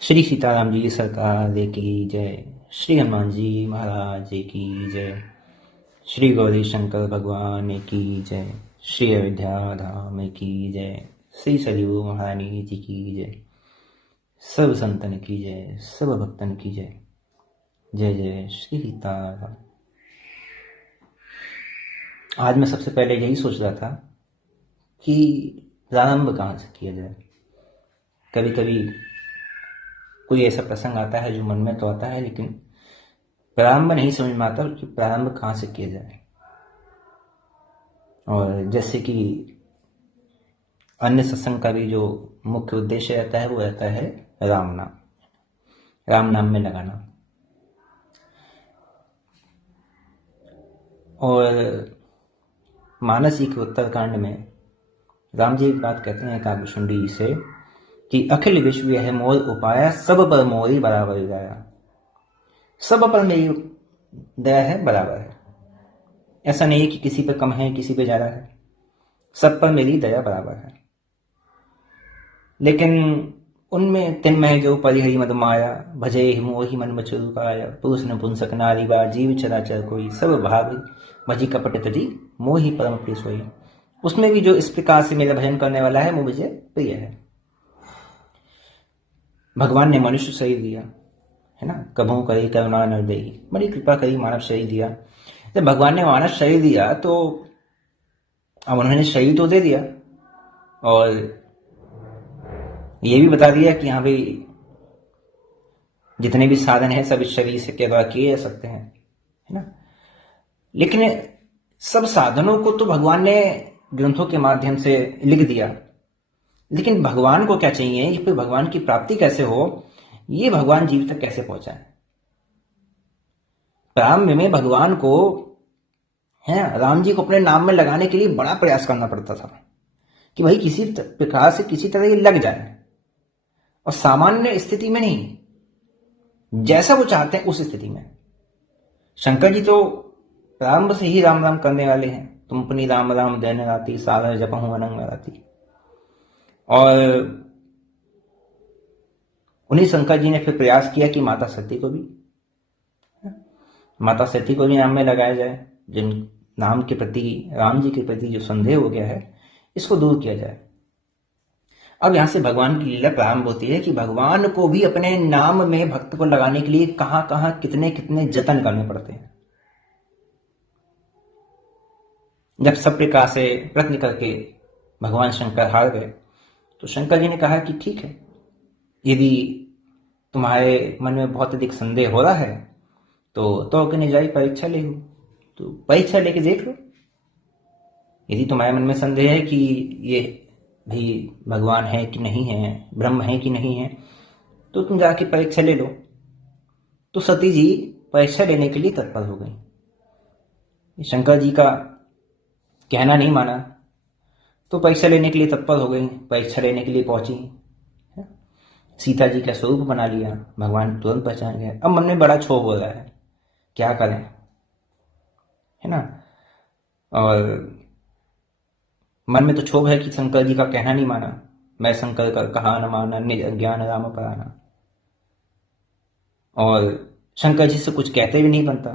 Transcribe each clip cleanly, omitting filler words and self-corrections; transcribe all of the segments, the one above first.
श्री सीताराम जी सरकार की जय। श्री हनुमान जी महाराज की जय। श्री गौरी शंकर भगवान की जय। श्री अयोध्या धाम की जय। श्री सरयू महारानी जी की जय। सब संतन की जय, सब भक्तन की जय। जय जय श्री सीताराम। आज मैं सबसे पहले यही सोच रहा था कि प्रारंभ कहाँ से किया जाए। कभी कभी कोई ऐसा प्रसंग आता है जो मन में तो आता है, लेकिन प्रारंभ नहीं समझ में आता कि प्रारंभ कहाँ से किया जाए। और जैसे कि अन्य सत्संग का भी जो मुख्य उद्देश्य रहता है वो रहता है राम नाम, राम नाम में लगाना। और मानस जी के उत्तरकांड में राम जी एक बात कहते हैं काव्यशुंडी जी से कि अखिल विश्व यह मोर उपाया, सब पर मोरी बराबर दया। सब पर मेरी दया है, बराबर है। ऐसा नहीं है कि किसी पे कम है किसी पे ज्यादा है, सब पर मेरी दया बराबर है। लेकिन उनमें तिनमय जो परिहरी मद माया, भजे मोहि मन मचुर पाया। पुरुष न पुंसक नारी बा, जीव चराचर कोई, सब भाग भजी कपट तजी, मोहि परम प्रिय सोई। उसमें भी जो इस प्रकार से मेरा भजन करने वाला है वो मुझे प्रिय है। भगवान ने मनुष्य शरीर दिया है ना, कभू करे करुणा निर्दयी, बड़ी कृपा करी मानव शरीर दिया। जब भगवान ने मानव शरीर दिया तो अब उन्होंने शरीर तो दे दिया और ये भी बता दिया कि हाँ भाई जितने भी साधन हैं सब इस शरीर से के द्वारा किए जा सकते हैं, है ना। लेकिन सब साधनों को तो भगवान ने ग्रंथों के माध्यम से लिख दिया, लेकिन भगवान को क्या चाहिए, फिर भगवान की प्राप्ति कैसे हो, ये भगवान जीव तक कैसे पहुंचाए। प्रारंभ में भगवान को है राम जी को अपने नाम में लगाने के लिए बड़ा प्रयास करना पड़ता था कि भाई किसी प्रकार से किसी तरह ये लग जाए, और सामान्य स्थिति में नहीं, जैसा वो चाहते हैं उस स्थिति में। शंकर जी तो प्रारंभ से ही राम राम करने वाले हैं। तुम अपनी राम राम दिन राती, सागर जपहूं अनंग राती। और उन्हीं शंकर जी ने फिर प्रयास किया कि माता सती को भी नाम में लगाया जाए, जिन नाम के प्रति, राम जी के प्रति जो संदेह हो गया है इसको दूर किया जाए। अब यहां से भगवान की लीला प्रारंभ होती है कि भगवान को भी अपने नाम में भक्त को लगाने के लिए कहां कहां कितने कितने जतन करने पड़ते हैं। जब सब प्रकार से प्रयत्न करके भगवान शंकर हार गए तो शंकर जी ने कहा कि ठीक है, यदि तुम्हारे मन में बहुत अधिक संदेह हो रहा है तो कने जाई परीक्षा ले लो, तो परीक्षा लेके देख लो। यदि तुम्हारे मन में संदेह है कि ये भी भगवान है कि नहीं है, ब्रह्म है कि नहीं है, तो तुम जाके परीक्षा ले लो। तो सती जी परीक्षा लेने के लिए तत्पर हो गई। शंकर जी का कहना नहीं माना तो परीक्षा लेने के लिए तत्पर हो गई। परीक्षा लेने के लिए पहुंची, सीता जी का स्वरूप बना लिया, भगवान तुरंत पहचान गए। अब मन में बड़ा क्षोभ हो रहा है, क्या करें, है ना। और मन में तो क्षोभ है कि शंकर जी का कहना नहीं माना, मैं शंकर का कहा न माना, निज अज्ञान राम पराना। और शंकर जी से कुछ कहते भी नहीं बनता।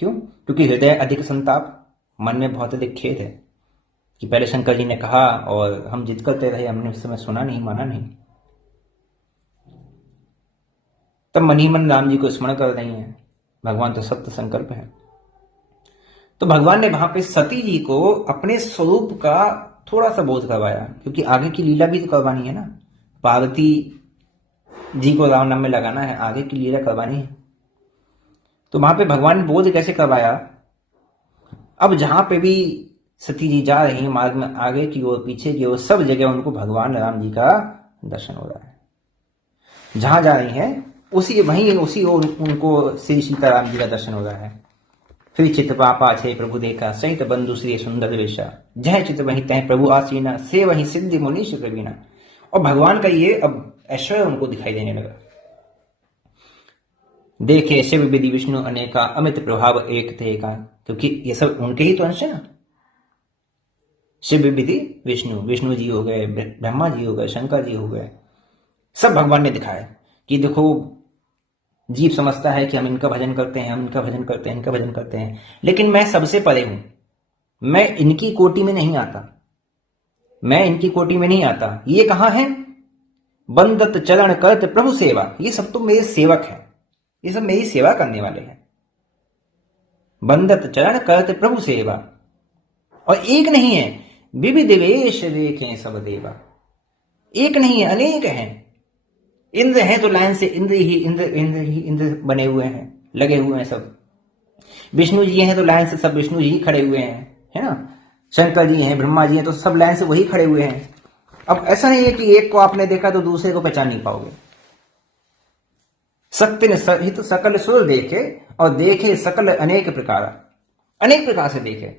क्यों? क्योंकि हृदय अधिक संताप, मन में बहुत अधिक खेद है कि पहले शंकर जी ने कहा और हम जिद करते रहे, हमने उस समय सुना नहीं, माना नहीं। तब मन ही मन राम जी को स्मरण कर रही हैं, भगवान तो सत्य संकल्प है। तो भगवान ने वहां पे सती जी को अपने स्वरूप का थोड़ा सा बोध करवाया, क्योंकि आगे की लीला भी तो करवानी है ना। पार्वती जी को राम नाम में लगाना है, आगे की लीला करवानी है। तो वहां पे भगवान ने बोध कैसे करवाया, अब जहां पे भी सती जी जा रही मार्ग में, आगे की ओर पीछे की ओर, सब जगह उनको भगवान राम जी का दर्शन हो रहा है। जहां जा रही हैं उसी ओर उनको श्री सीताराम जी का दर्शन हो रहा है। फिर चित पापा छे प्रभु देखा, सहित बंधु श्री सुंदर वेशा, जह चित वही तह प्रभु आसीना, से वही सिद्धि मुनीश प्रवीणा। और भगवान का ये अब ऐश्वर्य उनको दिखाई देने लगा। देखे शिव विधि विष्णु अनेका, अमित प्रभाव एक थे का, क्योंकि ये सब उनके ही तो अंश है ना। शिव विधि विष्णु, विष्णु जी हो गए, ब्रह्मा जी हो गए, शंकर जी हो गए, सब भगवान ने दिखाया कि देखो, जीव समझता है कि हम इनका भजन करते हैं, हम इनका भजन करते हैं, इनका भजन करते हैं, लेकिन मैं सबसे परे हूं, मैं इनकी कोटि में नहीं आता, मैं इनकी कोटि में नहीं आता। ये कहां है? बंदत चरण करत प्रभु सेवा, ये सब तो मेरे सेवक हैं, ये सब मेरी सेवा करने वाले हैं। बंदत चरण करत प्रभु सेवा, और एक नहीं है, विविध वेश देखें सब देवा, एक नहीं है, अनेक हैं। इंद्र हैं तो लाइन से इंद्र ही इंद्र बने हुए हैं, लगे हुए हैं सब। विष्णु जी हैं तो लाइन से सब विष्णु जी खड़े हुए हैं, है ना। शंकर जी हैं, ब्रह्मा जी हैं, तो सब लाइन से वही खड़े हुए हैं। अब ऐसा नहीं है कि एक को आपने देखा तो दूसरे को पहचान नहीं पाओगे। सत्य ने सहित सकल सुर देखे, और देखे सकल अनेक प्रकार से देखे।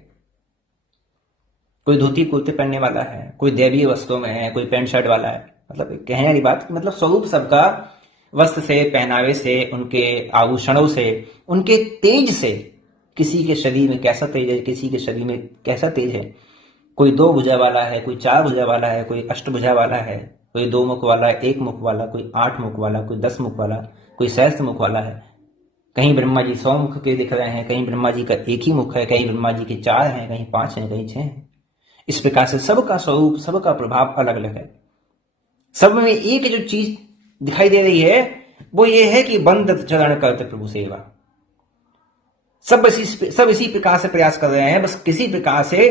कोई धोती कुर्ते पहनने वाला है, कोई दैवीय वस्त्रों में है, कोई पैंट शर्ट वाला है। मतलब कहने वाली बात, मतलब स्वरूप सबका वस्त्र से, पहनावे से, उनके आभूषणों से, उनके तेज से, किसी के शरीर में कैसा तेज है, किसी के शरीर में कैसा तेज है। कोई 2 भुजा वाला है, कोई 4 भुजा वाला है, कोई अष्टभुजा वाला है, कोई 2 मुख वाला है, 1 मुख वाला, कोई 8 मुख वाला, कोई 10 मुख वाला, कोई सहस्त्र मुख वाला है। कहीं ब्रह्मा जी 100 मुख के दिख रहे हैं, कहीं ब्रह्मा जी का 1 ही मुख है, कहीं ब्रह्मा जी के 4 हैं, कहीं 5 हैं, कहीं 6 हैं। इस प्रकार से सबका स्वरूप, सबका प्रभाव अलग अलग है। सब में एक जो चीज दिखाई दे रही है वो ये है कि बंदत चरण करते प्रभु सेवा। सब इसी प्रकार से प्रयास कर रहे हैं, बस किसी प्रकार से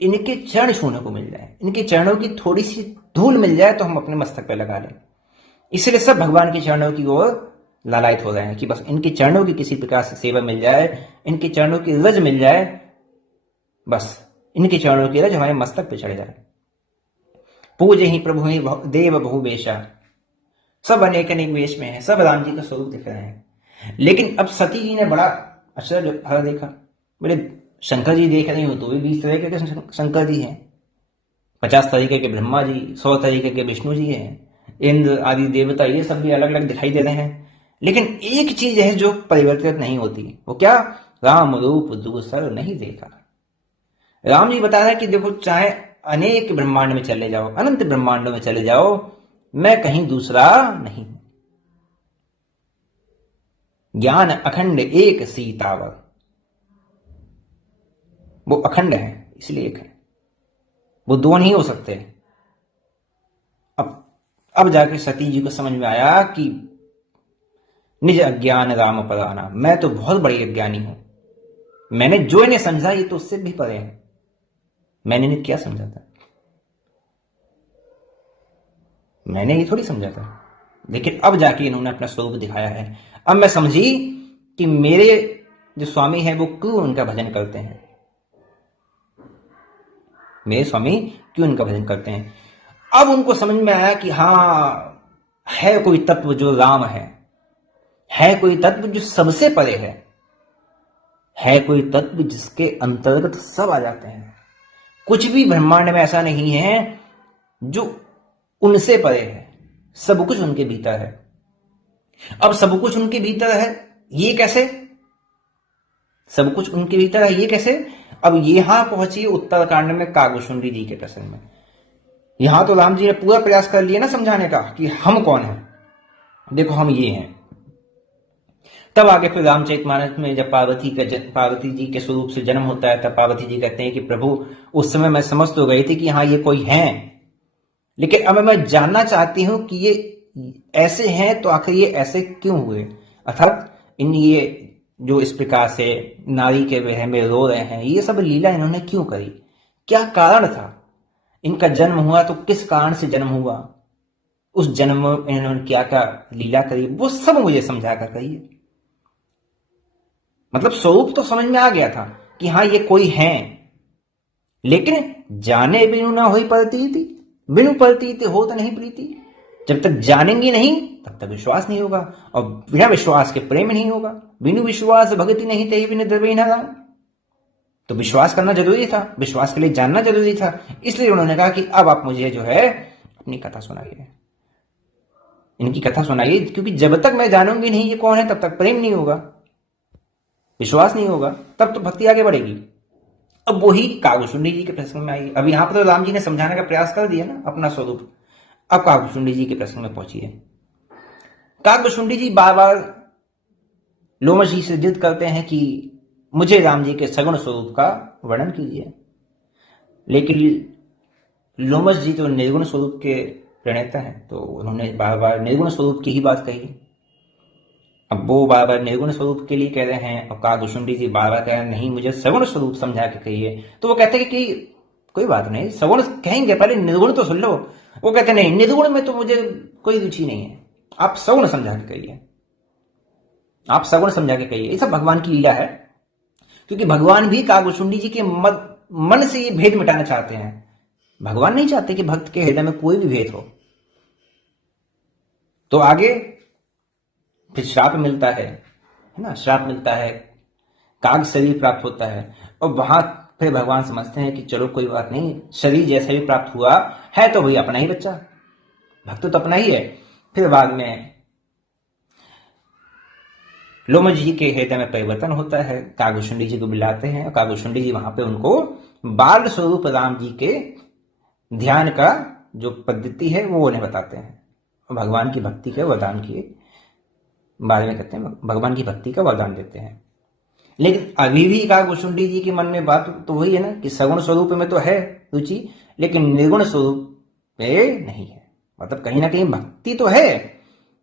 इनके चरण छूने को मिल जाए, इनके चरणों की थोड़ी सी धूल मिल जाए तो हम अपने मस्तक पे लगा लें। इसलिए सब भगवान के चरणों की ओर लालायित हो रहे हैं कि बस इनके चरणों की किसी प्रकार से सेवा मिल जाए, इनके चरणों की रज मिल जाए, बस इनके चरणों की रज हमारे मस्तक पे चढ़ जाए। पूजे ही प्रभु ही देव बहु वेशा, सब अनेक अनेक वेश में है, सब राम जी का स्वरूप दिख रहे हैं। लेकिन अब सती जी ने बड़ा आश्चर्य देखा, बोले शंकर जी देख रही हो तो भी 20 तरीके के शंकर जी हैं, 50 तरीके के ब्रह्मा जी, 100 तरीके के विष्णु जी हैं, इंद्र आदि देवता, ये सब भी अलग अलग दिखाई दे रहे हैं। लेकिन एक चीज है जो परिवर्तित नहीं होती, वो क्या? राम रूप दूसर नहीं देखा। राम जी बता रहे हैं कि देखो, चाहे अनेक ब्रह्मांड में चले जाओ, अनंत ब्रह्मांडों में चले जाओ, मैं कहीं दूसरा नहीं हूं। ज्ञान अखंड एक सीतावर, वो अखंड है इसलिए एक है, वो 2 नहीं हो सकते। अब जाके सती जी को समझ में आया कि निज अज्ञान राम पराना, मैं तो बहुत बड़ी अज्ञानी हूं, मैंने जो इन्हें समझा ये तो उससे भी परे है। मैंने इन्हें क्या समझा था? मैंने ये थोड़ी समझा था। लेकिन अब जाके इन्होंने अपना स्वरूप दिखाया है। अब मैं समझी कि मेरे जो स्वामी है वो क्यों उनका भजन करते हैं, मेरे स्वामी क्यों उनका भजन करते हैं। अब उनको समझ में आया कि हाँ, है कोई तत्व जो राम है कोई तत्व जो सबसे परे है कोई तत्व जिसके अंतर्गत सब आ जाते हैं। कुछ भी ब्रह्मांड में ऐसा नहीं है जो उनसे परे है, सब कुछ उनके भीतर है। अब सब कुछ उनके भीतर है, ये कैसे? सब कुछ उनके भीतर है, ये कैसे? अब यहां पहुंची उत्तरकांड में कागभूषुंडी जी के प्रसंग में। यहां तो राम जी ने पूरा प्रयास कर लिया ना समझाने का कि हम कौन हैं, देखो हम ये हैं। तब आगे फिर रामचरितमानस में जब पार्वती जी के स्वरूप से जन्म होता है, तब पार्वती जी कहते हैं कि प्रभु उस समय मैं समझ तो गई थी कि हाँ ये कोई है, लेकिन अब मैं जानना चाहती हूं कि ये ऐसे हैं तो आखिर ये ऐसे क्यों हुए, अर्थात ये जो इस प्रकार से नारी के वह में रो रहे हैं, ये सब लीला इन्होंने क्यों करी, क्या कारण था, इनका जन्म हुआ तो किस कारण से जन्म हुआ, उस जन्म में इन्होंने क्या क्या लीला करी, वो सब मुझे समझा कर कहिए। मतलब स्वरूप तो समझ में आ गया था कि हाँ ये कोई है, लेकिन जाने बिनु ना हुई प्रतीति, बिनु प्रतीति हो तो नहीं प्रीति। जब तक जानेंगे नहीं तब तक विश्वास नहीं होगा, और बिना विश्वास के प्रेम नहीं होगा। बिनु विश्वास भक्ति नहीं ते बिनु द्रव्य न राम। तो विश्वास करना जरूरी था, विश्वास के लिए जानना जरूरी था। इसलिए उन्होंने कहा कि अब आप मुझे जो है अपनी कथा सुनाइए, इनकी कथा सुनाइए, क्योंकि जब तक मैं जानूंगी नहीं ये कौन है तब तक प्रेम नहीं होगा, विश्वास नहीं होगा, तब तो भक्ति आगे बढ़ेगी। अब वही कागभूषुंडी जी के प्रसंग में आई। अब यहां पर तो राम जी ने समझाने का प्रयास कर दिया ना अपना स्वरूप। अब कागभूषुंडी जी के प्रसंग में पहुंचिए। काकभुशुंडी जी बार बार लोमश जी से जिद करते हैं कि मुझे राम जी के सगुण स्वरूप का वर्णन कीजिए, लेकिन लोमश जी तो निर्गुण स्वरूप के प्रणेता हैं, तो उन्होंने बार बार निर्गुण स्वरूप की ही बात कही। अब वो बार बार निर्गुण स्वरूप के लिए कह रहे हैं और काकभुशुंडी जी बार बार कह रहे हैं नहीं मुझे सगुण स्वरूप समझा के कहिए। तो वो कहते हैं कि कोई बात नहीं, सगुण कहेंगे, पहले निर्गुण तो सुन लो। वो कहते हैं नहीं, निर्गुण में तो मुझे कोई रुचि नहीं है, आप सगुण समझा के कहिए, आप सगुण समझा के कहिए। ये सब भगवान की लीला है, क्योंकि भगवान भी काकभुशुंडी जी के मन से ये भेद मिटाना चाहते हैं। भगवान नहीं चाहते कि भक्त के हृदय में कोई भी भेद हो। तो आगे फिर श्राप मिलता है ना, श्राप मिलता है, काग शरीर प्राप्त होता है, और वहां फिर भगवान समझते हैं कि चलो कोई बात नहीं, शरीर जैसा भी प्राप्त हुआ है तो वही अपना ही बच्चा, भक्त तो अपना ही है। फिर बाद में लोमश जी के हृदय में परिवर्तन होता है, काकभुशुंडी जी को बुलाते हैं और काकभुशुंडी जी वहां पे उनको बाल स्वरूप राम जी के ध्यान का जो पद्धति है वो उन्हें बताते हैं और भगवान की भक्ति के वरदान के बारे में कहते हैं, भगवान की भक्ति का वरदान देते हैं। लेकिन अभी भी काकभुशुंडी जी के मन में बात तो वही है ना कि सगुण स्वरूप में तो है रुचि, लेकिन निर्गुण स्वरूप में नहीं है। मतलब कहीं ना कहीं भक्ति तो है,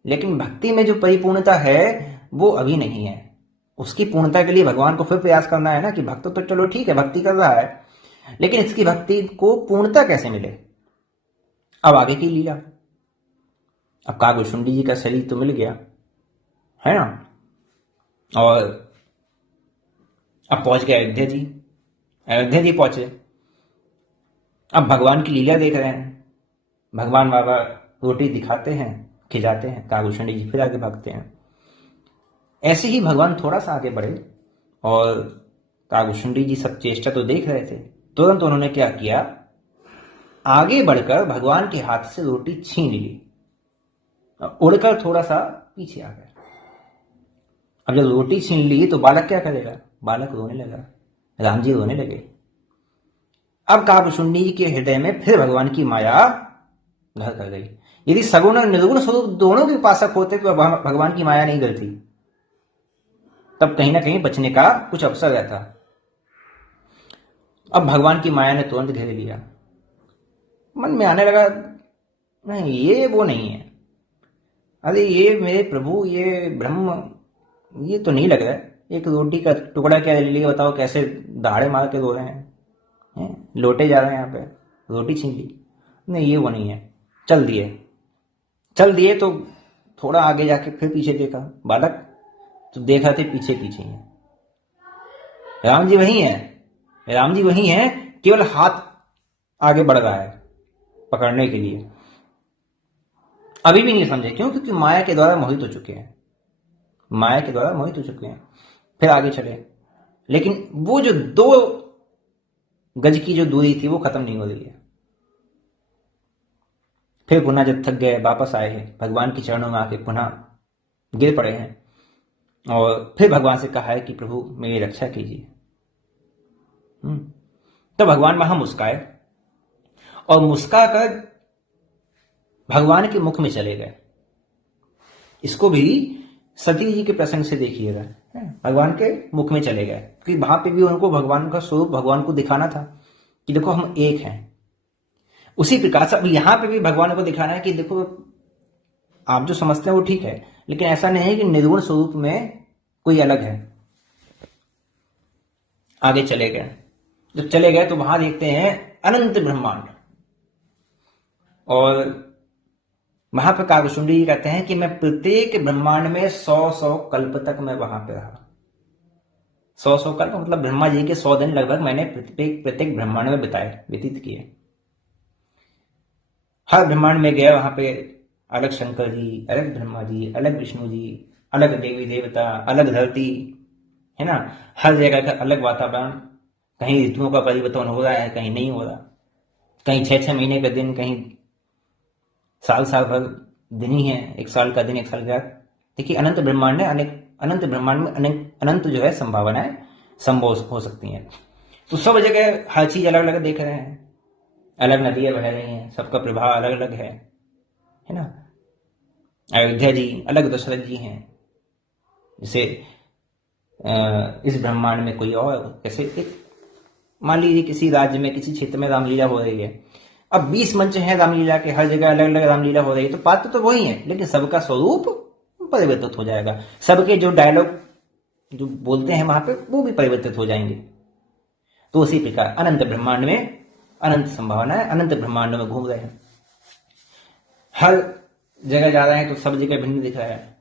लेकिन भक्ति में जो परिपूर्णता है वो अभी नहीं है। उसकी पूर्णता के लिए भगवान को फिर प्रयास करना है ना, कि भक्त तो चलो ठीक है भक्ति कर रहा है, लेकिन इसकी भक्ति को पूर्णता कैसे मिले। अब आगे की लीला, अब काकभुशुंडी जी का शरीर तो मिल गया है ना, और अब पहुंच गए अयोध्या जी, अयोध्या जी पहुंचे। अब भगवान की लीला देख रहे हैं, भगवान बाबा रोटी दिखाते हैं, खिलाते हैं, काकभुशुंडी जी फिर आगे भागते हैं। ऐसे ही भगवान थोड़ा सा आगे बढ़े और काकभुशुंडी जी सब चेष्टा तो देख रहे थे, तुरंत उन्होंने क्या किया, आगे बढ़कर भगवान के हाथ से रोटी छीन ली, उड़कर थोड़ा सा पीछे आ गए। अब जब रोटी छीन ली तो बालक क्या करेगा, बालक रोने लगा, राम जी रोने लगे। अब काकभुशुंडी जी के हृदय में फिर भगवान की माया घर कर गई। यदि सगुण और निर्गुण स्वरूप दोनों के उपासक होते तो भगवान की माया नहीं करती, तब कहीं ना कहीं बचने का कुछ अवसर रहता। अब भगवान की माया ने तुरंत घेर लिया, मन में आने लगा नहीं ये वो नहीं है, अरे ये मेरे प्रभु, ये ब्रह्म, ये तो नहीं लग रहा है। एक रोटी का टुकड़ा क्या ले लिया, बताओ कैसे दहाड़े मार के रो रहे हैं, लोटे जा रहे हैं यहाँ पे, रोटी छीन ली, नहीं ये वो नहीं है। चल दिए तो थोड़ा आगे जाके फिर पीछे देखा बालक, तो देखा थे पीछे पीछे ही राम जी वही है, राम जी वही है, केवल हाथ आगे बढ़ रहा है पकड़ने के लिए। अभी भी नहीं समझे, क्यों? क्योंकि माया के द्वारा मोहित हो चुके हैं, माया के द्वारा मोहित हो चुके हैं। फिर आगे चले, लेकिन वो जो 2 गज की जो दूरी थी वो खत्म नहीं हो रही है। फिर पुनः जब थक गए वापस आए हैं, भगवान के चरणों में आके पुनः गिर पड़े हैं और फिर भगवान से कहा है कि प्रभु मेरी रक्षा कीजिए। तो भगवान वहां मुस्काए और मुस्का कर भगवान के मुख में चले गए। इसको भी सती जी के प्रसंग से देखिएगा, भगवान के मुख में चले गए, क्योंकि वहां पे भी उनको भगवान का स्वरूप भगवान को दिखाना था कि देखो हम एक हैं। उसी प्रकार से अब यहां पे भी भगवान को दिखाना है कि देखो आप जो समझते हैं वो ठीक है, लेकिन ऐसा नहीं है कि निर्गुण स्वरूप में कोई अलग है। आगे चले गए, जब चले गए तो वहां देखते हैं अनंत ब्रह्मांड, और वहां पर काकभुशुंडी जी कहते हैं कि मैं प्रत्येक ब्रह्मांड में 100 कल्प तक मैं वहां पे रहा। 100 कल्प मतलब ब्रह्मा जी के 100 दिन लगभग मैंने प्रत्येक ब्रह्मांड में बिताए, व्यतीत किए। हर ब्रह्मांड में गया, वहां पे अलग शंकर जी, अलग ब्रह्मा जी, अलग विष्णु जी, अलग देवी देवता, अलग धरती, है ना। हर जगह का अलग वातावरण, कहीं ऋतुओं का परिवर्तन हो रहा है, कहीं नहीं हो रहा, कहीं 6-6 महीने का दिन, कहीं साल भर दिन ही है, एक साल का दिन एक साल का। देखिए अनंत ब्रह्मांड है, अनंत ब्रह्मांड में अनंत जो है संभावनाएं संभव हो सकती हैं। तो सब जगह हर चीज अलग अलग देख रहे हैं, अलग नदियां बह रही हैं, सबका प्रभाव अलग अलग है ना। अयोध्या जी अलग दशरथ जी हैं, जैसे इस ब्रह्मांड में कोई और, जैसे एक मान लीजिए किसी राज्य में किसी क्षेत्र में रामलीला हो रही है, अब 20 मंच हैं रामलीला के, हर जगह अलग अलग रामलीला हो रही है, तो पात्र तो वही है लेकिन सबका स्वरूप परिवर्तित हो जाएगा, सबके जो डायलॉग जो बोलते हैं वहां पे वो भी परिवर्तित हो जाएंगे। तो उसी प्रकार अनंत ब्रह्मांड में अनंत संभावना है, अनंत ब्रह्मांड में घूम रहे हैं, हर जगह जा रहे हैं तो सब जगह भिन्न दिख रहा है,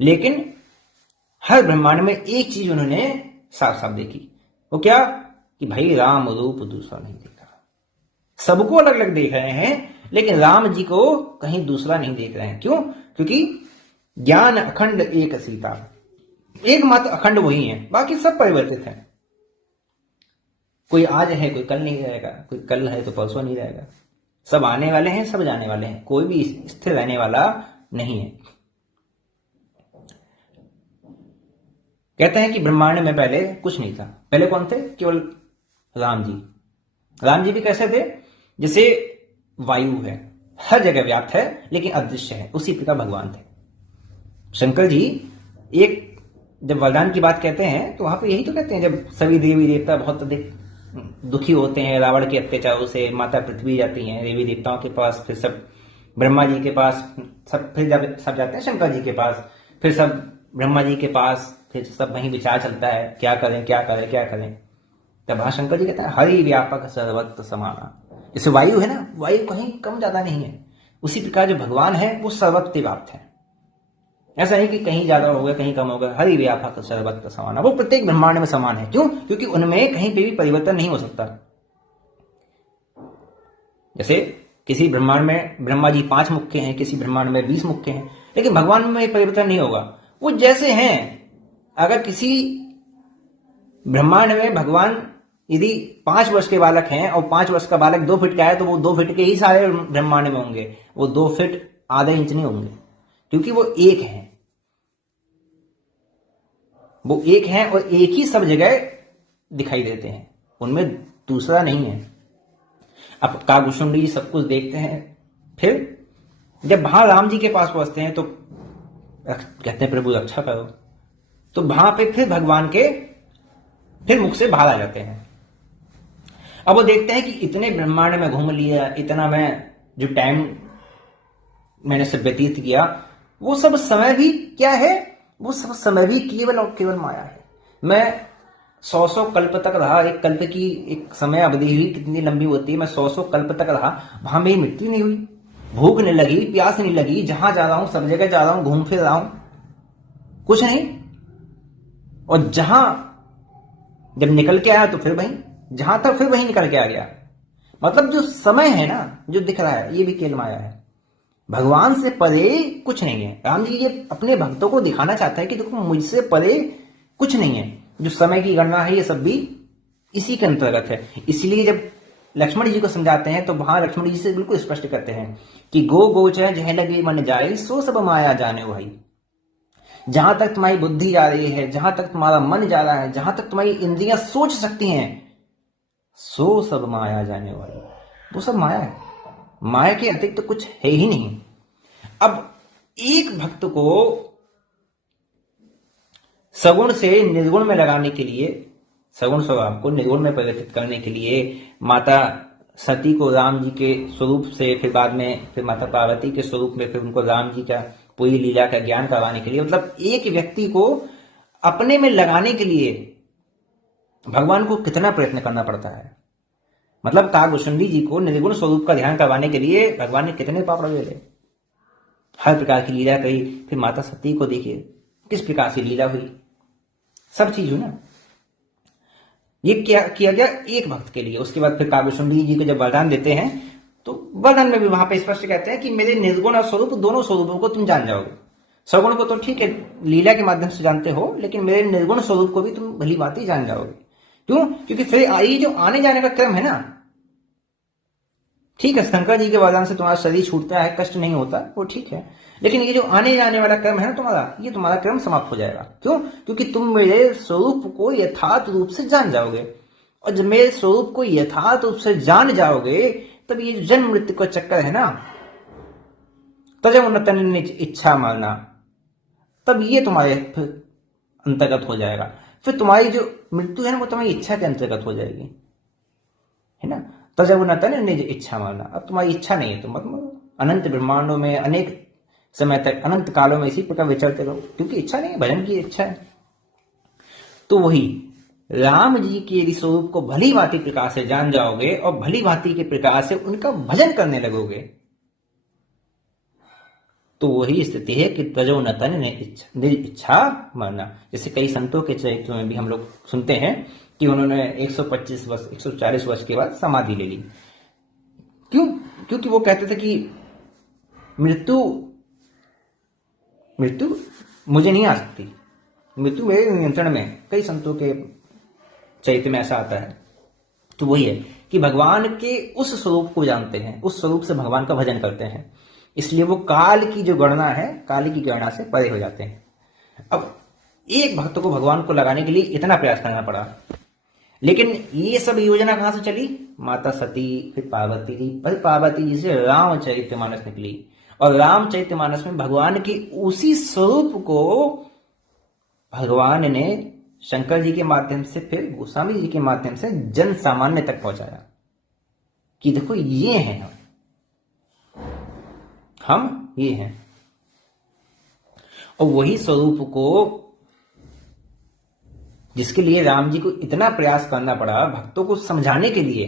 लेकिन हर ब्रह्मांड में एक चीज उन्होंने साफ साफ देखी, वो क्या कि भाई राम रूप दूसरा नहीं देखा। सबको अलग अलग देख रहे हैं लेकिन राम जी को कहीं दूसरा नहीं देख रहे हैं। क्यों? क्योंकि ज्ञान अखंड एक सीता, एकमात्र अखंड वही है, बाकी सब परिवर्तित है। कोई आज है कोई कल नहीं रहेगा, कोई कल है तो परसों नहीं रहेगा, सब आने वाले हैं सब जाने वाले हैं, कोई भी स्थिर रहने वाला नहीं है। कहते हैं कि ब्रह्मांड में पहले कुछ नहीं था, पहले कौन थे? केवल राम जी। राम जी भी कैसे थे? जैसे वायु है, हर जगह व्याप्त है लेकिन अदृश्य है, उसी प्रकार भगवान थे। शंकर जी एक जब वरदान की बात कहते हैं तो वहां पे यही तो कहते हैं, जब सभी देवी देवता बहुत अधिक दुखी होते हैं रावण के अत्याचारों से, माता पृथ्वी जाती हैं देवी देवताओं के पास, फिर सब ब्रह्मा जी के पास, सब फिर जब सब जाते हैं शंकर जी के पास, फिर सब ब्रह्मा जी के पास, फिर सब वहीं विचार चलता है क्या करें क्या करें क्या करें। तब वहां शंकर जी कहते हैं हरि व्यापक सर्वत्र समाना। जैसे वायु है ना, वायु कहीं कम ज्यादा नहीं है, उसी प्रकार जो भगवान है वो सर्वत्र व्याप्त है, ऐसा नहीं कि कहीं ज्यादा हो गया कहीं कम हो गया, हरि व्यापक सर्वत्र समाना, वो प्रत्येक ब्रह्मांड में समान है। क्यों? क्योंकि उनमें कहीं पे भी परिवर्तन नहीं हो सकता। जैसे किसी ब्रह्मांड में ब्रह्मा जी 5 मुख के हैं, किसी ब्रह्मांड में 20 मुख के हैं, लेकिन भगवान में परिवर्तन नहीं होगा, वो जैसे हैं। अगर किसी ब्रह्मांड में भगवान यदि 5 वर्ष के बालक हैं और 5 वर्ष का बालक 2 फीट का है तो वो 2 फीट के ही सारे ब्रह्मांड में होंगे, वो 2 फीट आधे इंच नहीं होंगे, क्योंकि वो एक हैं, वो एक हैं और एक ही सब जगह दिखाई देते हैं, उनमें दूसरा नहीं है। अब कागभूषुंडी जी सब कुछ देखते हैं, फिर जब वहां राम जी के पास पहुंचते हैं तो कहते हैं प्रभु रक्षा करो, तो वहां पे फिर भगवान के फिर मुख से बाहर आ जाते हैं। अब वो देखते हैं कि इतने ब्रह्मांड में घूम लिया, इतना मैं जो टाइम मैंने सब व्यतीत किया, वो सब समय भी क्या है? वो सब समय भी केवल और केवल माया है। मैं 100 कल्प तक रहा, एक कल्प की एक समय अवधि हुई कितनी लंबी होती है, मैं 100 कल्प तक रहा, वहां मेरी मृत्यु नहीं हुई, भूख नहीं लगी, प्यास नहीं लगी, जहां जा रहा हूं सब जगह जा रहा हूं, घूम फिर रहा हूं, कुछ नहीं। और जहां जब निकल के आया तो फिर वहीं, जहां तक फिर वहीं निकल के आ गया। मतलब जो समय है ना, जो दिख रहा है, ये भी केवल माया है, भगवान से परे कुछ नहीं है। राम जी ये अपने भक्तों को दिखाना चाहते हैं कि देखो मुझसे परे कुछ नहीं है, जो समय की गणना है ये सब भी इसी के अंतर्गत है। इसलिए जब लक्ष्मण जी को समझाते हैं तो वहां लक्ष्मण जी से बिल्कुल स्पष्ट करते हैं कि गो गोचर जह लगे मन जाए, सो सब माया जाने भाई। जहां तक तुम्हारी बुद्धि जा रही है, जहां तक तुम्हारा मन जा रहा है, जहां तक तुम्हारी इंद्रियां सोच सकती हैं, सो सब माया जाने वाली, वो सब माया है, माया के अतिरिक्त तो कुछ है ही नहीं। अब एक भक्त को सगुण से निर्गुण में लगाने के लिए, सगुण स्वभाव को निर्गुण में परिवर्तित करने के लिए माता सती को राम जी के स्वरूप से, फिर बाद में फिर माता पार्वती के स्वरूप में, फिर उनको राम जी का पूरी लीला का ज्ञान करवाने के लिए, मतलब एक व्यक्ति को अपने में लगाने के लिए भगवान को कितना प्रयत्न करना पड़ता है। मतलब कागभूषुंडी जी को निर्गुण स्वरूप का ध्यान करवाने के लिए भगवान ने कितने पाप ले, हर प्रकार की लीला करी। फिर माता सती को देखिए किस प्रकार से लीला हुई, सब चीज हुई ना। ये क्या किया गया एक भक्त के लिए। उसके बाद फिर कागभूषुंडी जी को जब वरदान देते हैं तो वरदान में भी वहां पे स्पष्ट कहते हैं कि मेरे निर्गुण और स्वरूप दोनों स्वरूपों को तुम जान जाओगे। सगुण को तो ठीक है लीला के माध्यम से जानते हो, लेकिन मेरे निर्गुण स्वरूप को भी तुम भली बात ही जान जाओगे। क्यों? क्योंकि फिर ये जो आने जाने का क्रम है ना, ठीक है शंकर जी के वरदान से तुम्हारा शरीर छूटता है, कष्ट नहीं होता, वो ठीक है, लेकिन ये जो आने जाने वाला क्रम है ना तुम्हारा, ये तुम्हारा क्रम समाप्त हो जाएगा। क्यों? क्योंकि तुम मेरे स्वरूप को यथार्थ रूप से जान जाओगे, और जब मेरे स्वरूप को यथार्थ रूप से जान जाओगे तब ये जन्म मृत्यु का चक्कर है ना, तजो तन निज इच्छा मारना, तब ये तुम्हारे फिर अंतर्गत हो जाएगा। फिर तुम्हारी जो मृत्यु है ना वो तुम्हारी इच्छा के अंतर्गत हो जाएगी, है ना। तजो तन निज इच्छा मारना, अब तुम्हारी इच्छा नहीं है तो मत मरो, अनंत ब्रह्मांडों में अनेक समय तक अनंत कालों में इसी प्रकार विचरते रहो, क्योंकि इच्छा नहीं है, भजन की इच्छा है। तो वही राम जी के यदि स्वरूप को भली भांति प्रकार से जान जाओगे और भली भांति के प्रकार से उनका भजन करने लगोगे, तो वही स्थिति है कि तजो न तन निज इच्छा मरना। जैसे कई संतों के चरित्र में भी हम लोग सुनते हैं कि उन्होंने 125 वर्ष 140 वर्ष के बाद समाधि ले ली। क्यों? क्योंकि वो कहते थे कि मृत्यु मुझे नहीं आ सकती, मृत्यु मेरे नियंत्रण में। कई संतों के चरित्र में ऐसा आता है। तो वही है कि भगवान के उस स्वरूप को जानते हैं, उस स्वरूप से भगवान का भजन करते हैं, इसलिए वो काल की जो गणना है, काल की गणना से परे हो जाते हैं। अब एक भक्त को भगवान को लगाने के लिए इतना प्रयास करना पड़ा, लेकिन ये सब योजना कहां से चली? माता सती, फिर पार्वती जी, फिर पार्वती जी से रामचरितमानस निकली, और रामचरितमानस में भगवान के उसी स्वरूप को भगवान ने शंकर जी के माध्यम से, फिर गोस्वामी जी के माध्यम से जन सामान्य तक पहुंचाया कि देखो ये हैं हम ये हैं। और वही स्वरूप को, जिसके लिए राम जी को इतना प्रयास करना पड़ा भक्तों को समझाने के लिए,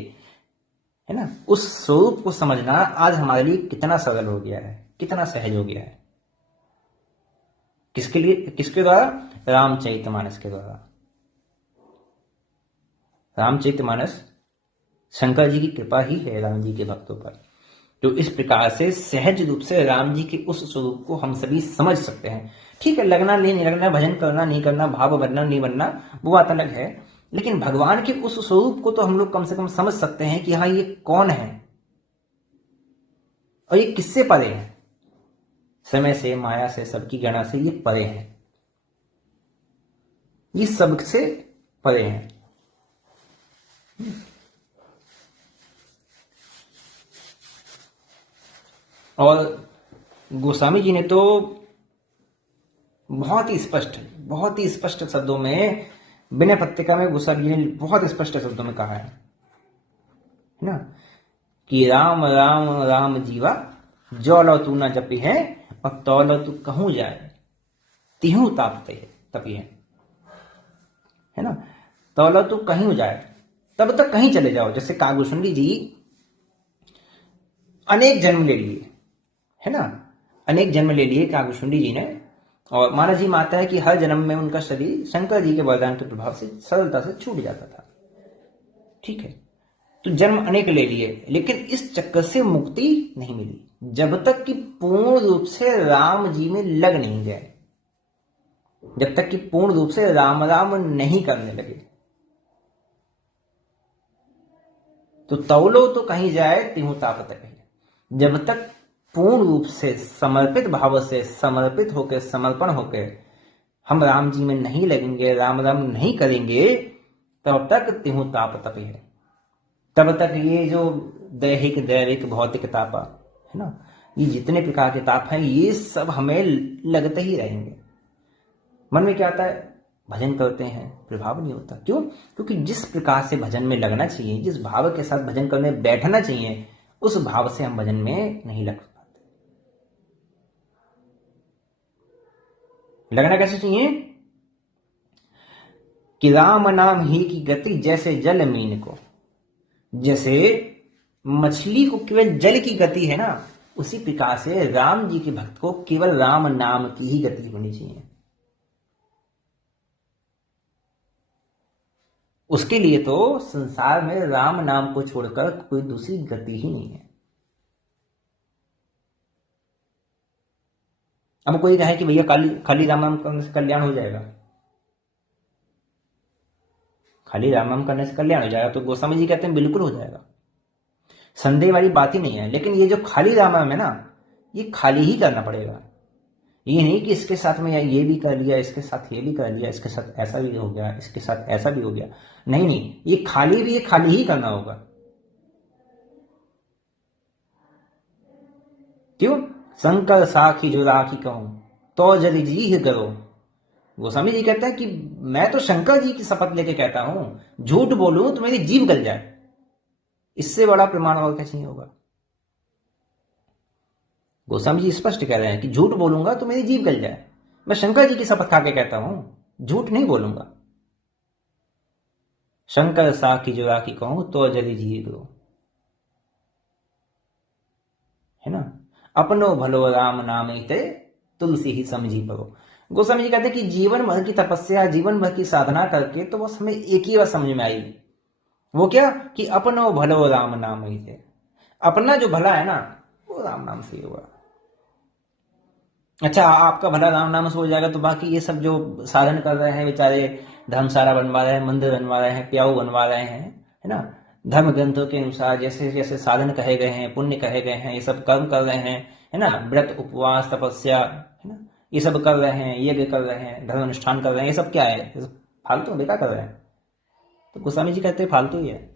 है ना, उस स्वरूप को समझना आज हमारे लिए कितना सरल हो गया है, कितना सहज हो गया है। किसके लिए? किसके द्वारा? रामचरितमानस के द्वारा। रामचरितमानस शंकर जी की कृपा ही है राम जी के भक्तों पर। तो इस प्रकार से सहज रूप से राम जी के उस स्वरूप को हम सभी समझ सकते हैं। ठीक है, लगना नहीं लगना, भजन करना नहीं करना, भाव बनना नहीं बनना, वो बात अलग है, लेकिन भगवान के उस स्वरूप को तो हम लोग कम से कम समझ सकते हैं कि हाँ ये कौन है और ये किससे परे है। समय से, माया से, सबकी गणना से ये परे हैं, ये सबसे परे हैं। और गोस्वामी जी ने तो बहुत ही स्पष्ट शब्दों में, विनय पत्रिका में गोस्वामी जी ने बहुत स्पष्ट शब्दों में कहा है ना, कि राम राम राम जीवा, जो लो तू ना जपी है और तो लो तू कहूं जाए, तिहू तपी है ना। तो लो तू कहीं जाए, तब तक कहीं चले जाओ। जैसे कागभूषणी जी अनेक जन्म ले लिए, है ना, अनेक जन्म ले लिए कागभूषणी जी ने, और महाराज जी माता है कि हर जन्म में उनका शरीर शंकर जी के वरदान के प्रभाव से सरलता से छूट जाता था। ठीक है, तो जन्म अनेक ले लिए, लेकिन इस चक्कर से मुक्ति नहीं मिली जब तक कि पूर्ण रूप से राम जी में लग नहीं गए, जब तक कि पूर्ण रूप से राम राम नहीं करने लगे। तो तौलो तो कहीं जाए तिहु ताप तक, जब तक पूर्ण रूप से समर्पित भाव से, समर्पित होकर, समर्पण होकर हम राम जी में नहीं लगेंगे, राम राम नहीं करेंगे, तब तक तिहु ताप तपे है। तब तक ये जो दैहिक दैविक भौतिक ताप है ना, ये जितने प्रकार के ताप हैं, ये सब हमें लगते ही रहेंगे। मन में क्या आता है? भजन करते हैं, प्रभाव नहीं होता। क्यों? क्योंकि जिस प्रकार से भजन में लगना चाहिए, जिस भाव के साथ भजन करने बैठना चाहिए, उस भाव से हम भजन में नहीं लग पाते। लगना कैसे चाहिए? कि राम नाम ही की गति जैसे जल मीन को, जैसे मछली को केवल जल की गति है ना, उसी प्रकार से राम जी के भक्त को केवल राम नाम की ही गति होनी चाहिए। उसके लिए तो संसार में राम नाम को छोड़कर कोई दूसरी गति ही नहीं है। अब कोई कहे कि भैया खाली राम नाम करने से कल्याण हो जाएगा, खाली राम नाम करने से कल्याण हो जाएगा, तो गोस्वामी जी कहते हैं बिल्कुल हो जाएगा, संदेह वाली बात ही नहीं है। लेकिन ये जो खाली राम नाम है ना, ये खाली ही करना पड़ेगा। ये नहीं कि इसके साथ में ये भी कर लिया, इसके साथ ये भी कर लिया, इसके साथ ऐसा भी हो गया, इसके साथ ऐसा भी हो गया। नहीं, ये खाली भी, ये खाली ही करना होगा। क्यों? शंकर साखी जो राखी कहूं तो जदि जी करो। गोस्वामी जी कहते हैं कि मैं तो शंकर जी की शपथ लेके कहता हूं, झूठ बोलूं तो मेरी जीभ गल जाए, इससे बड़ा प्रमाण और कैसे नहीं होगा। गोस्वामी जी स्पष्ट कह रहे हैं कि झूठ बोलूंगा तो मेरी जीभ गल जाए। मैं शंकर जी की शपथ खा के कहता हूं, झूठ नहीं बोलूंगा। शंकर साखी जो राखी कहूं तो जदि जी करो, है ना। अपनो भलो राम नाम ते तुलसी ही समझी परो। गोस्वामी जी कहते हैं कि जीवन भर की तपस्या, जीवन भर की साधना करके तो बस हमें एक ही बात समझ में आई, वो क्या कि अपनो भलो राम नाम ही थे। अपना जो भला है ना वो राम नाम से ही होगा। अच्छा, आपका भला राम नाम से हो जाएगा तो बाकी ये सब जो साधन कर रहे हैं बेचारे, धर्मशाला बनवा रहे हैं, मंदिर बनवा रहे हैं, प्याऊ बनवा रहे हैं, है ना, धर्म ग्रंथों के अनुसार जैसे जैसे साधन कहे गए हैं, पुण्य कहे गए हैं, ये सब कर्म कर रहे हैं, है ना, व्रत उपवास तपस्या, है ना, ये सब कर रहे हैं, यज्ञ कर रहे हैं, धर्म अनुष्ठान कर रहे हैं, ये सब क्या है, ये सब फालतू बेकार कर रहे हैं। तो गोस्वामी जी कहते हैं फालतू ही है,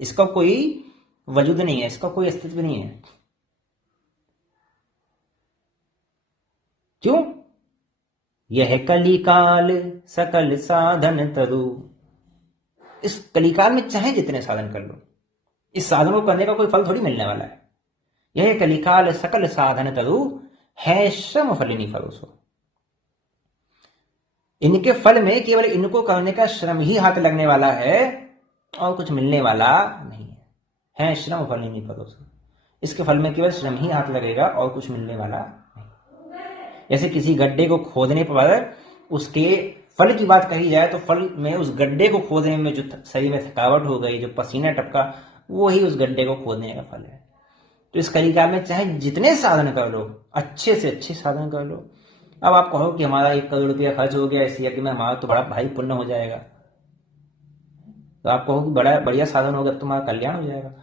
इसका कोई वजूद नहीं है, इसका कोई अस्तित्व नहीं है। क्यों? यह कलिकाल सकल साधन तरु। इस कलिकाल में चाहे जितने साधन कर लो, इस साधन को करने का कोई फल थोड़ी मिलने वाला है। यह कलिकाल सकल साधन तरु है श्रम फलिनी फलोसो। इनके फल में केवल इनको करने का श्रम ही हाथ लगने वाला है और कुछ मिलने वाला नहीं है श्रम फलिनी फलोसो। इसके फल में केवल श्रम ही हाथ लगेगा और कुछ मिलने वाला नहीं। जैसे किसी गड्ढे को खोदने पर उसके फल की बात कही जाए तो फल में उस गड्ढे को खोदने में जो शरीर में थकावट हो गई, जो पसीना टपका, वो ही उस गड्ढे को खोदने का फल है। तो इस कलिकाल में चाहे जितने साधन कर लो, अच्छे से अच्छे साधन कर लो। अब आप कहो कि हमारा 1 करोड़ रुपया खर्च हो गया इस यज्ञ में, हमारा तो बड़ा भाई पुण्य हो जाएगा, तो आप कहो कि बड़ा बढ़िया साधन होगा तुम्हारा कल्याण हो जाएगा,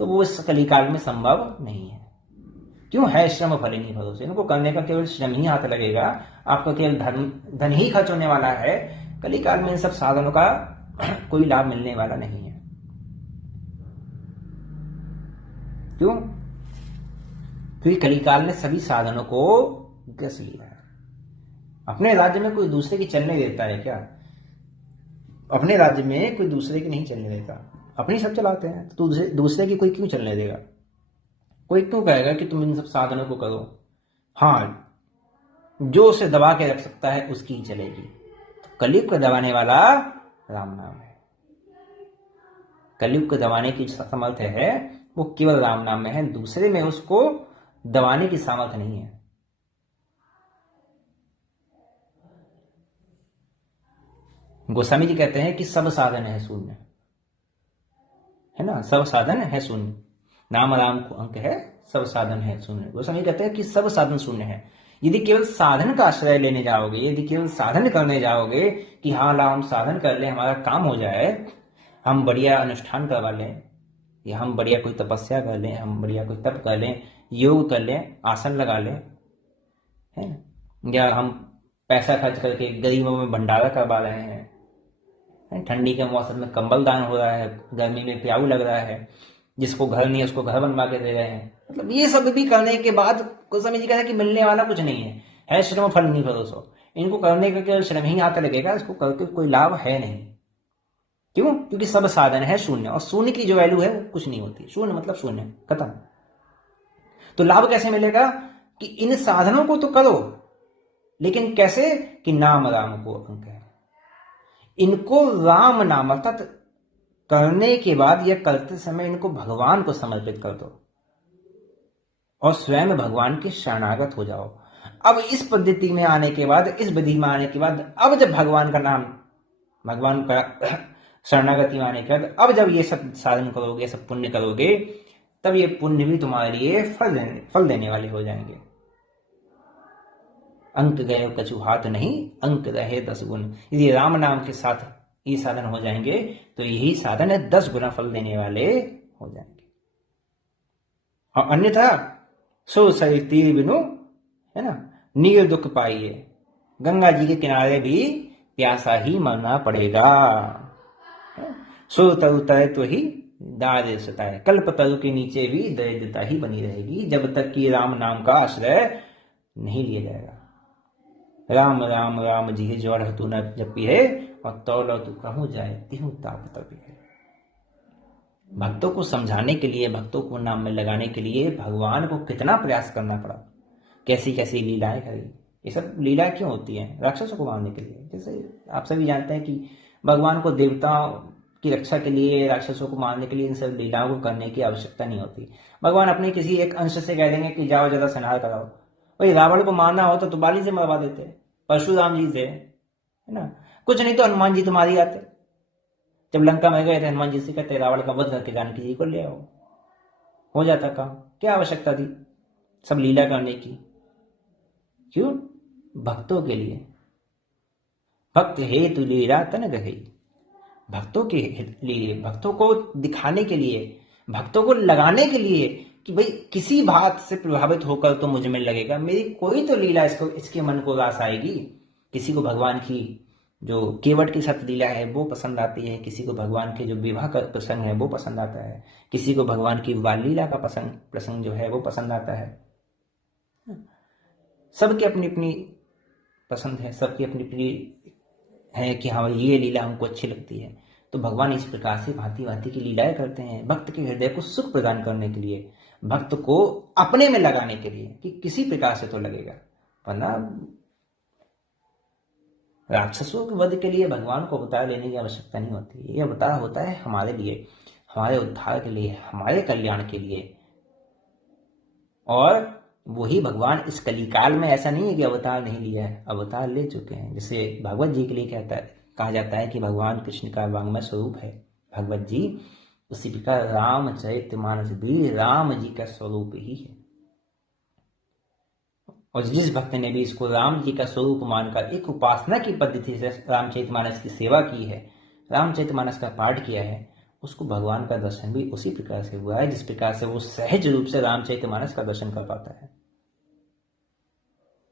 तो वो इस कलिकाल में संभव नहीं है। क्यों? है श्रम फलिनी भरोसे। इनको करने का केवल श्रम ही हाथ लगेगा, आपका केवल धन ही खर्च होने वाला है। कलिकाल में इन सब साधनों का कोई लाभ मिलने वाला नहीं है। क्यों? क्योंकि कलिकाल ने सभी साधनों को ग्रस लिया है। अपने राज्य में कोई दूसरे की चलने देता है क्या? अपने राज्य में कोई दूसरे की नहीं चलने देता, अपनी सब चलाते हैं, तो दूसरे की कोई क्यों चलने देगा? कोई क्यों कहेगा कि तुम इन सब साधनों को करो? हाँ, जो उसे दबा के रख सकता है उसकी ही चलेगी। तो कलयुग को दबाने वाला राम नाम है। कलयुग को दबाने की सामर्थ्य है वो केवल राम नाम में है, दूसरे में उसको दबाने की सामर्थ्य नहीं है। गोस्वामी जी कहते हैं कि सब साधन है शून्य, है ना, सब साधन है शून्य। नाम राम को अंक है, सब साधन है शून्य। गोस्वामी कहते हैं कि सब साधन शून्य है। यदि केवल साधन का आश्रय लेने जाओगे, यदि केवल साधन करने जाओगे कि हाँ ला हम साधन कर लें, हमारा काम हो जाए, हम बढ़िया अनुष्ठान करवा लें, या हम बढ़िया कोई तपस्या कर लें, हम बढ़िया कोई तप कर लें, योग कर लें, आसन लगा लें, है ना, या हम पैसा खर्च करके गरीबों में भंडारा करवा रहे हैं, ठंडी के मौसम में कंबल दान हो रहा है, गर्मी में प्याऊ लग रहा है, जिसको घर नहीं है उसको घर बनवा के दे रहे हैं, मतलब ये सब भी करने के बाद गोस्वामी जी कहते हैं कि मिलने वाला कुछ नहीं है श्रम फल नहीं भरोसो। इनको करने का केवल श्रम ही हाथ लगेगा, इसको करके कोई लाभ है नहीं। क्यों? क्योंकि सब साधन है शून्य, और शून्य की जो वैल्यू है वो कुछ नहीं होती। शून्य मतलब शून्य, खत्म। तो लाभ कैसे मिलेगा? कि इन साधनों को तो करो, लेकिन कैसे? कि नाम राम को अंक है। इनको राम नाम अर्थात करने के बाद या करते समय इनको भगवान को समर्पित कर दो और स्वयं भगवान के शरणागत हो जाओ। अब इस पद्धति में आने के बाद, इस विधि में आने के बाद, अब जब भगवान का नाम, भगवान का शरणागति में आने के बाद, अब जब ये सब साधन करोगे, सब पुण्य करोगे, तब ये पुण्य भी तुम्हारे लिए फल देने वाले हो जाएंगे। अंक गए कछु हाथ नहीं, अंक रहे 10 गुण। यदि राम नाम के साथ ये साधन हो जाएंगे तो यही साधन है 10 गुना फल देने वाले हो जाएंगे। और अन्यथा सो सरित तीर बिनु, है ना, नीर दुख पाइए, गंगा जी के किनारे भी प्यासा ही मरना पड़ेगा। सो तरु तरे तो ही दारिद्र सताए, कल्पतरु के नीचे भी दरिद्रता ही बनी रहेगी जब तक कि राम नाम का आश्रय नहीं लिया जाएगा। राम राम राम जी ज्वर तू न जपी है, और तौल तू कहूं जाए तिहु ताप तपी है। भक्तों को समझाने के लिए, भक्तों को नाम में लगाने के लिए भगवान को कितना प्रयास करना पड़ा, कैसी कैसी लीलाएं करी। ये सब लीलाएं क्यों होती हैं? राक्षसों को मारने के लिए। जैसे आप सभी जानते हैं कि भगवान को देवताओं की रक्षा के लिए, राक्षसों को मारने के लिए इन सब लीलाओं को करने की आवश्यकता नहीं होती। भगवान अपने किसी एक अंश से कह देंगे कि जाओ जरा संहार कराओ। भाई रावण को मारना हो तो बाली से मरवा देते, परशुराम जी से, है ना। कुछ नहीं तो हनुमान जी तुम्हारी आते, जब लंका में गए थे हनुमान जी से कहते रावण का वध करके जानकी जी को ले आओ, हो जाता काम। क्या आवश्यकता थी सब लीला करने की? क्यों? भक्तों के लिए। भक्त हेतु लीला तन गई, भक्तों के लिए, भक्तों को दिखाने के लिए, भक्तों को लगाने के लिए कि भाई किसी बात से प्रभावित होकर तो मुझ में लगेगा, मेरी कोई तो लीला इसके मन को रास आएगी। किसी को भगवान की जो केवट के साथ लीला है वो पसंद आती है, किसी को भगवान के जो विवाह का प्रसंग है वो पसंद आता है, किसी को भगवान की बाल लीला का प्रसंग जो है वो पसंद आता है। सबकी अपनी अपनी पसंद है, सबकी अपनी अपनी है कि हाँ ये लीला हमको अच्छी लगती है। तो भगवान इस प्रकार से भांति भांति की लीलाएं करते हैं भक्त के हृदय को सुख प्रदान करने के लिए, भक्त को अपने में लगाने के लिए कि किसी प्रकार से तो लगेगा। वरना राक्षसों के वध के लिए भगवान को अवतार लेने की आवश्यकता नहीं होती। ये अवतार होता है हमारे लिए, हमारे उद्धार के लिए, हमारे कल्याण के लिए। और वही भगवान इस कलिकाल में ऐसा नहीं है कि अवतार नहीं लिया है, अवतार ले चुके हैं। जैसे भागवत जी के लिए कहा जाता है कि भगवान कृष्ण का वांग्मय स्वरूप है भगवत जी, उसी प्रकार रामचरितमानस भी राम जी का स्वरूप ही है। और जिस भक्त ने भी इसको राम जी का स्वरूप मानकर एक उपासना की पद्धति से रामचरितमानस की सेवा की है, रामचरितमानस का पाठ किया है, उसको भगवान का दर्शन भी उसी प्रकार से हुआ है जिस प्रकार से वो सहज रूप से रामचरितमानस का दर्शन कर पाता है।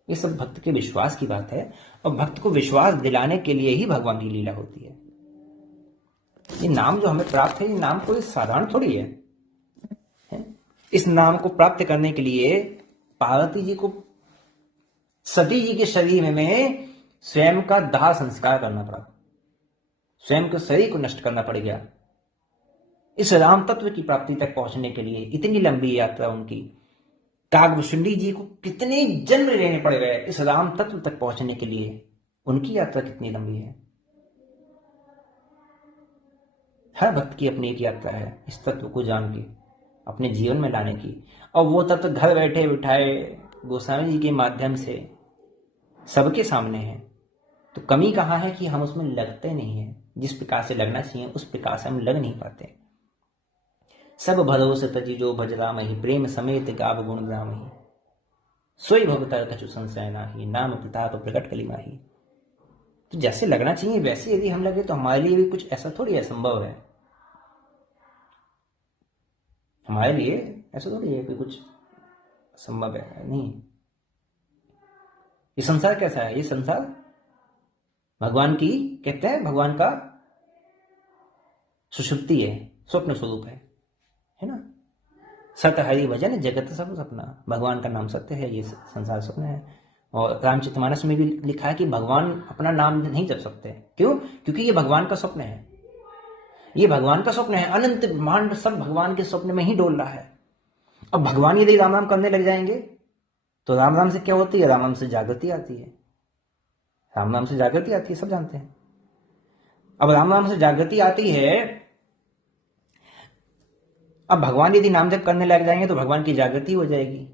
ये सब भक्त के विश्वास की बात है, और भक्त को विश्वास दिलाने के लिए ही भगवान की लीला होती है। ये नाम जो हमें प्राप्त है, ये नाम कोई साधारण थोड़ी है। इस नाम को प्राप्त करने के लिए पार्वती जी को सती जी के शरीर में स्वयं का दाह संस्कार करना पड़ा, स्वयं के शरीर को नष्ट करना पड़ गया। इस राम तत्व की प्राप्ति तक पहुंचने के लिए इतनी लंबी यात्रा उनकी, काकभूषुंडी जी को कितने जन्म लेने पड़ गए इस राम तत्व तक पहुंचने के लिए, उनकी यात्रा कितनी लंबी है। हर भक्त की अपनी एक यात्रा है इस तत्व को जान के अपने जीवन में लाने की, और वो तत्व घर बैठे बिठाए गोस्वामी जी के माध्यम से सबके सामने है। तो कमी कहाँ है कि हम उसमें लगते नहीं है, जिस प्रकार से लगना चाहिए उस प्रकार से हम लग नहीं पाते। सब भरोस तजी जो भजरा मही, प्रेम समेत गाव गुण ग्राम ही, सोई भवतर कछु संशय नाही, नाम प्रताप प्रकट कली माही। तो जैसे लगना चाहिए वैसे यदि हम लगे तो हमारे लिए भी कुछ ऐसा थोड़ी असंभव है, हमारे लिए ऐसा थोड़ी है कि कुछ संभव है। नहीं, ये संसार कैसा है? ये संसार भगवान की, कहते हैं भगवान का सुषुप्ति है, स्वप्न स्वरूप है ना। सत्य हरि भजन जगत सब सपना, भगवान का नाम सत्य है, ये संसार स्वप्न है। और रामचरितमानस में भी लिखा है कि भगवान अपना नाम नहीं जप सकते। क्यों? क्योंकि ये भगवान का स्वप्न है, ये भगवान का स्वप्न है। अनंत ब्रह्मांड सब भगवान के स्वप्न में ही डोल रहा है। अब भगवान यदि राम नाम करने लग जाएंगे तो राम नाम से क्या होती है? राम नाम से जागृति आती है, राम नाम से जागृति आती है, सब जानते हैं। अब राम नाम से जागृति आती है, अब भगवान यदि नाम जप करने लग जाएंगे तो भगवान की जागृति हो जाएगी,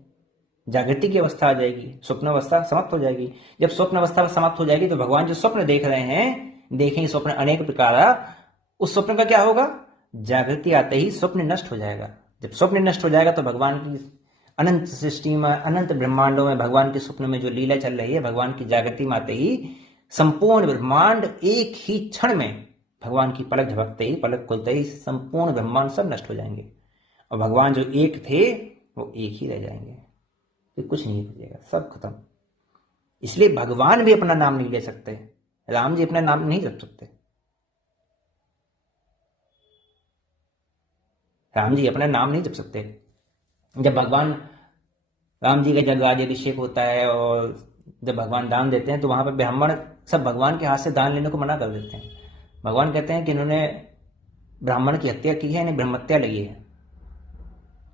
जागृति की अवस्था आ जाएगी, स्वप्न अवस्था समाप्त हो जाएगी। जब स्वप्न अवस्था समाप्त हो जाएगी तो भगवान जो स्वप्न देख रहे हैं, देखेंगे स्वप्न अनेक प्रकार, उस स्वप्न का क्या होगा? जागृति आते ही स्वप्न नष्ट हो जाएगा। जब स्वप्न नष्ट हो जाएगा तो भगवान की अनंत सृष्टि में, अनंत ब्रह्मांडों में भगवान के स्वप्न में जो लीला चल रही है, भगवान की जागृति में आते ही संपूर्ण ब्रह्मांड एक ही क्षण में, भगवान की पलक झपकते ही, पलक खुलते ही संपूर्ण ब्रह्मांड सब नष्ट हो जाएंगे, और भगवान जो एक थे वो एक ही रह जाएंगे, तो कुछ नहीं बचेगा, सब खत्म। इसलिए भगवान भी अपना नाम नहीं ले सकते, राम जी अपना नाम नहीं जप सकते। राम जी अपना नाम नहीं जप सकते। जब भगवान राम जी का जब राज्याभिषेक होता है और जब भगवान दान देते हैं तो वहां पर ब्राह्मण सब भगवान के हाथ से दान लेने को मना कर देते हैं। भगवान कहते हैं कि इन्होंने ब्राह्मण की हत्या की है, इन्हें ब्रह्महत्या लगी है,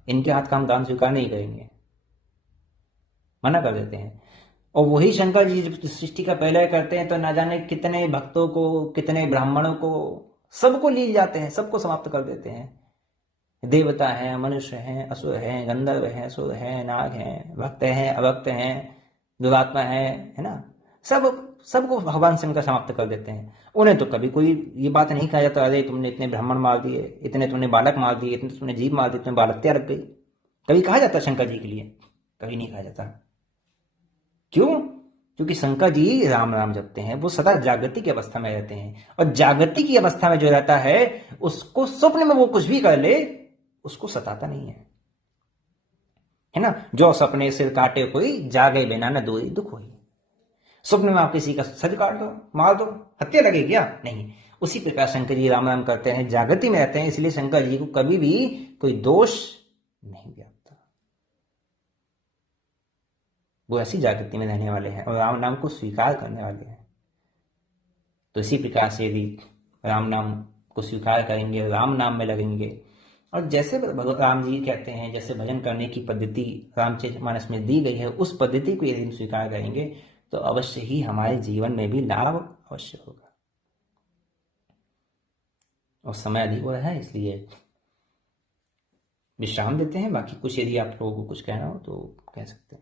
इनके हाथ का हम दान स्वीकार नहीं करेंगे, मना कर देते हैं। और वही शंकर जी जब सृष्टि का प्रलय करते हैं तो ना जाने कितने भक्तों को, कितने ब्राह्मणों को, सबको लील जाते हैं, सबको समाप्त कर देते हैं। देवता हैं, मनुष्य हैं, असुर हैं, गंधर्व हैं, असुर हैं, नाग हैं, भक्त हैं, अभक्त हैं, दुरात्मा है ना, सब सबको भगवान शंकर समाप्त कर देते हैं। उन्हें तो कभी कोई ये बात नहीं कहा जाता, अरे तुमने इतने ब्राह्मण मार दिए, इतने तुमने बालक मार दिए, इतने तुमने जीव मार दिए, तुम्हें बाल हत्या रख गई। कभी कहा जाता शंकर जी के लिए? कभी नहीं कहा जाता। क्यों? क्योंकि शंकर जी राम नाम जपते हैं, वो सदा जागृति की अवस्था में रहते हैं, और जागृति की अवस्था में जो रहता है उसको स्वप्न में वो कुछ भी कर ले उसको सताता नहीं है ना। जो सपने सिर काटे कोई, जागे बिना न दूरी दुख होई। स्वप्न में आप किसी का सर काट दो, मार दो, हत्या लगेगी क्या? नहीं। उसी प्रकार शंकर जी राम नाम करते हैं, जागृति में रहते हैं, इसलिए शंकर जी को कभी भी कोई दोष नहीं व्यापता। वो ऐसी जागृति में रहने वाले हैं और राम नाम को स्वीकार करने वाले हैं। तो इसी प्रकार से यदि राम नाम को स्वीकार करेंगे, राम नाम में लगेंगे, और जैसे राम जी कहते हैं, जैसे भजन करने की पद्धति रामचरितमानस में दी गई है, उस पद्धति को यदि हम स्वीकार करेंगे तो अवश्य ही हमारे जीवन में भी लाभ अवश्य होगा। और समय अधिक हो रहा है इसलिए विश्राम देते हैं। बाकी कुछ यदि आप लोगों को कुछ कहना हो तो कह सकते हैं।